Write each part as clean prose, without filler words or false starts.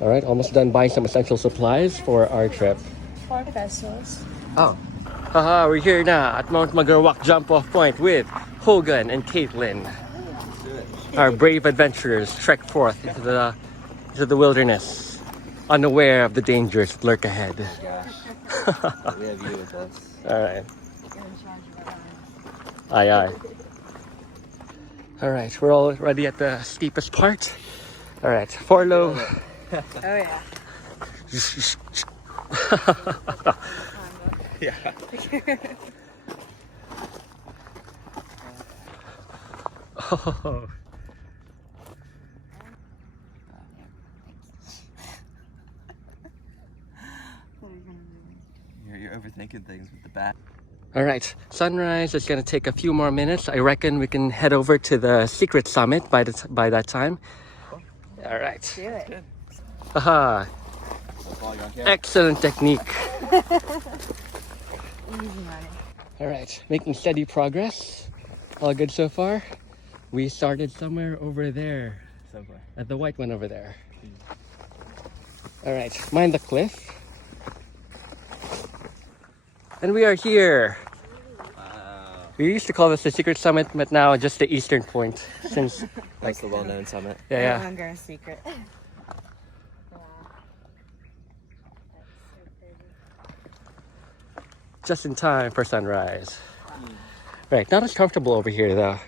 All right, almost done buying some essential supplies for our trip. 4 pesos. Oh. Haha, we're here now at Mount Magarwak jump-off point with Hogan and Kaitlyn. Our brave adventurers trek forth into the wilderness, unaware of the dangers that lurk ahead. Oh gosh. We have you with us. All right. Aye, aye. All right, we're already at the steepest part. All right, follow. Oh yeah. Yeah. Oh. You're overthinking things with the bat. All right, sunrise is gonna take a few more minutes. I reckon we can head over to the secret summit by that time. Cool. All right. Do it. Good. Haha. Excellent technique. Easy money. All right, making steady progress. All good so far. We started somewhere over there, Somewhere. at the white one over there. All right, mind the cliff. And we are here. Wow. We used to call this the secret summit, but now just the eastern point. Since, That's the well-known summit. yeah, No yeah. longer a secret. Just in time for sunrise. Right, not as comfortable over here though.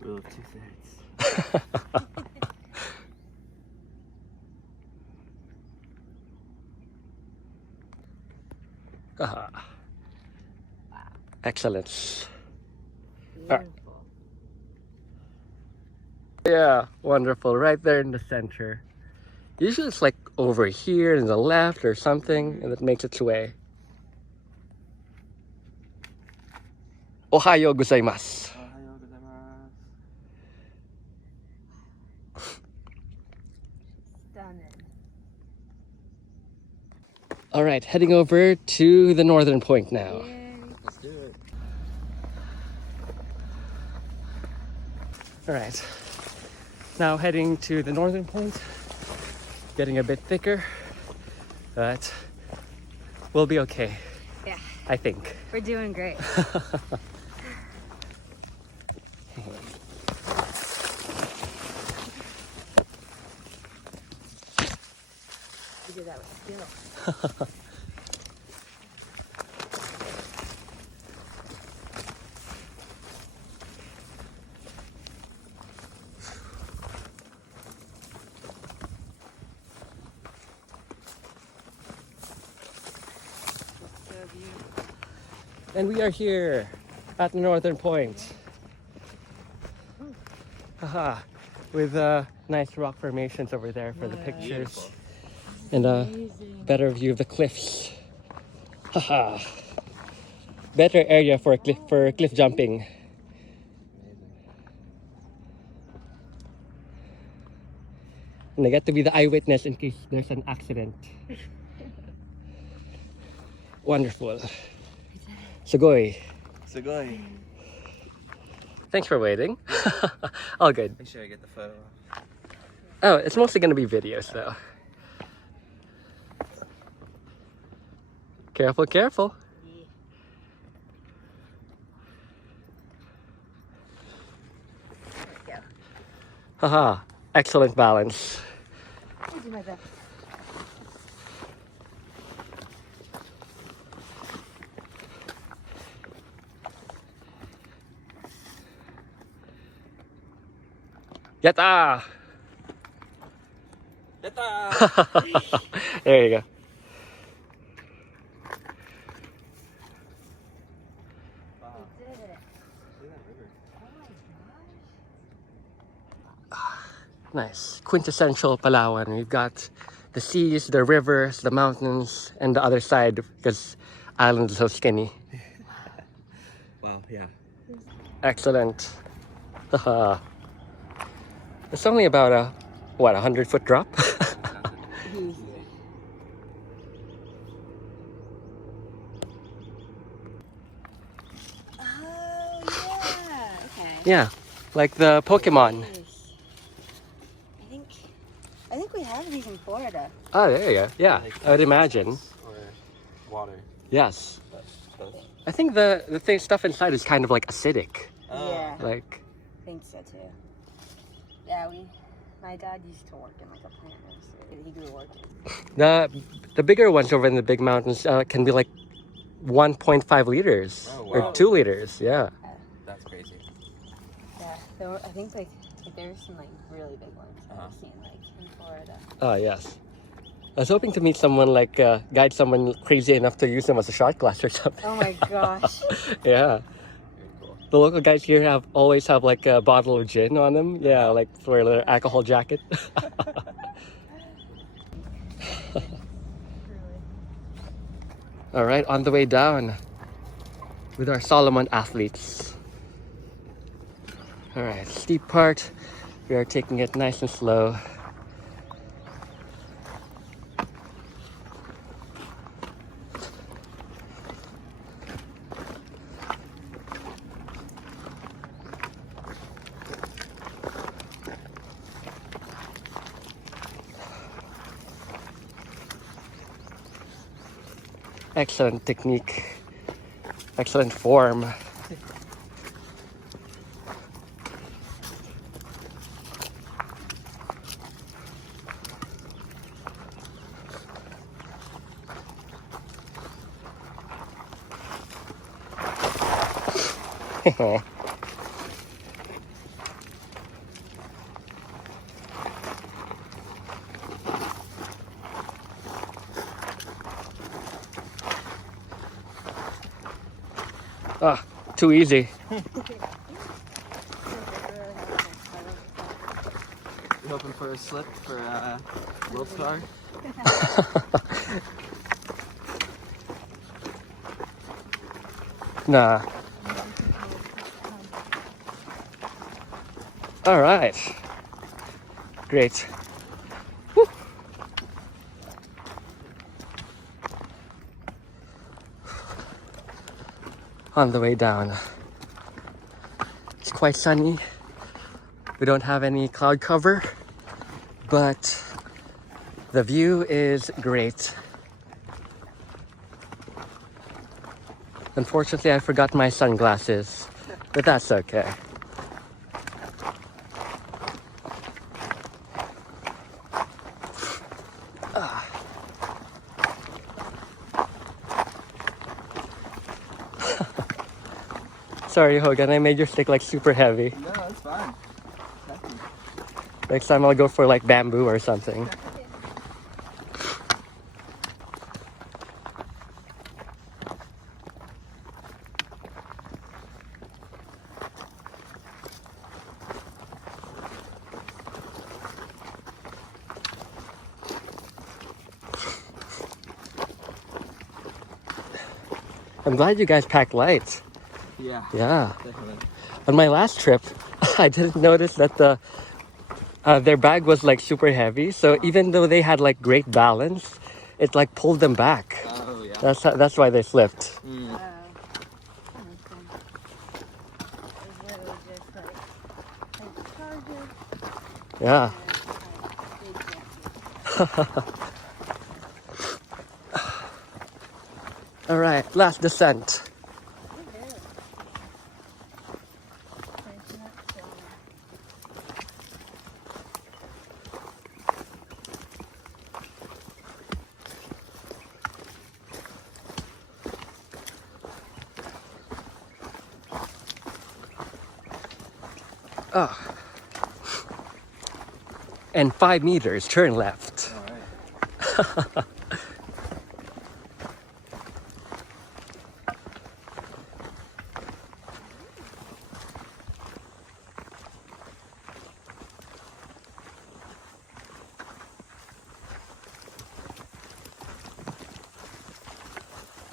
Rule of 2/3. Ah. Excellence. Beautiful. Yeah, wonderful. Right there in the center. Usually it's like over here in the left or something, and it makes its way. Ohayo gozaimasu. Stunning. All right, heading over to the northern point now. Yay. Let's do it. All right, now heading to the northern point. Getting a bit thicker, but we'll be okay, Yeah, I think. we're doing great. We did that with skill. So beautiful. And we are here at the northern point. Haha, with nice rock formations over there for the pictures. Beautiful. And a Amazing. better view of the cliffs. Haha. Better area for cliff jumping. And I get to be the eyewitness in case there's an accident. Wonderful. Sugoi. Sugoi. Thanks for waiting. All good. Make sure I get the photo. Oh, it's mostly gonna be videos though. Careful, careful. There we go. Haha, excellent balance. I'll do my best. Yatta! Yatta! There you go. Wow. We did it. Look at that river. Oh my gosh. Nice. Quintessential Palawan. We've got the seas, the rivers, the mountains, and the other side because island is so skinny. Wow, yeah. Excellent. Haha. It's only about a what, 100-foot drop? Oh, yeah. Okay. Yeah, like the Pokemon. Nice. I think we have these in Florida. Oh, there you go. Yeah, Like I would imagine. ice or water. Yes. Both. I think the thing stuff inside is kind of like acidic. Yeah. Like, I think so too. Yeah, my dad used to work in like a plant nursery. He grew orchids. the bigger ones over in the big mountains can be like 1.5 liters Oh, or wow. 2 liters. Yeah. That's crazy. Yeah, I think like there's some like really big ones I've seen like in Florida. Oh, yes. I was hoping to meet someone like guide someone crazy enough to use them as a shot glass or something. Oh my gosh. Yeah. Very cool. The local guys here always have like a bottle of gin on them. Yeah, like for their alcohol jacket. All right, on the way down with our Solomon athletes. All right, steep part. We are taking it nice and slow. Excellent technique, excellent form. Ah, too easy. You hoping for a slip for World Star? Nah. All right. Great. Woo. On the way down. It's quite sunny. We don't have any cloud cover, but the view is great. Unfortunately, I forgot my sunglasses, but that's okay. Sorry, Hogan, I made your stick like super heavy. No, it's fine. Next time I'll go for like bamboo or something. I'm glad you guys packed light. Yeah, Yeah. definitely. On my last trip, I didn't notice that their bag was like super heavy. So even though they had like great balance, it like pulled them back. Oh, yeah. That's why they slipped. Mm. That makes sense. It's literally just like charges Yeah. and big chances. All right, last descent. Ah. And 5 meters, turn left. All right.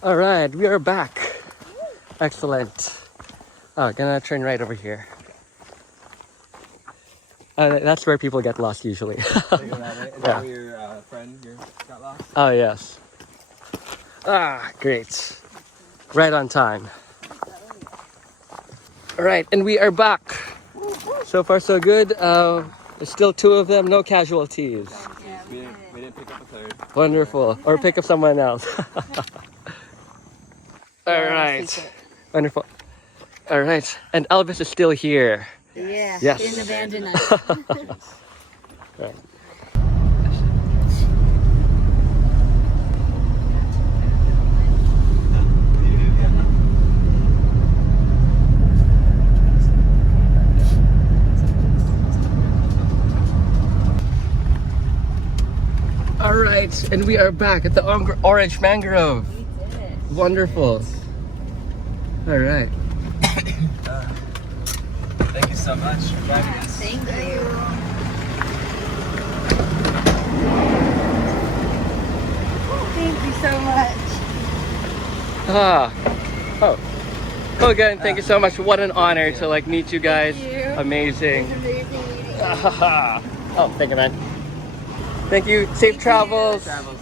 All right, we are back. Excellent. Oh, gonna turn right over here. That's where people get lost usually. Think of that, right? Is Yeah. that where your friend got lost? Oh, yes. Ah, great. Right on time. All right, and we are back. So far, so good. There's still 2 of them, no casualties. We didn't pick up a third. Wonderful. Or pick up someone else. All right. Wonderful. All right, and Elvis is still here. Yeah. Yes. Didn't abandon us. Right. All right, and we are back at the Orange Mangrove. We did it. Wonderful. All right. Thank you so much for driving us. Thank you. Thank you so much. Ah. Oh. Hogan, thank you so much. What an honor to like meet you guys. Thank you. Amazing. It's amazing meeting you. Oh, thank you, man. Thank you. Safe travels. Travels.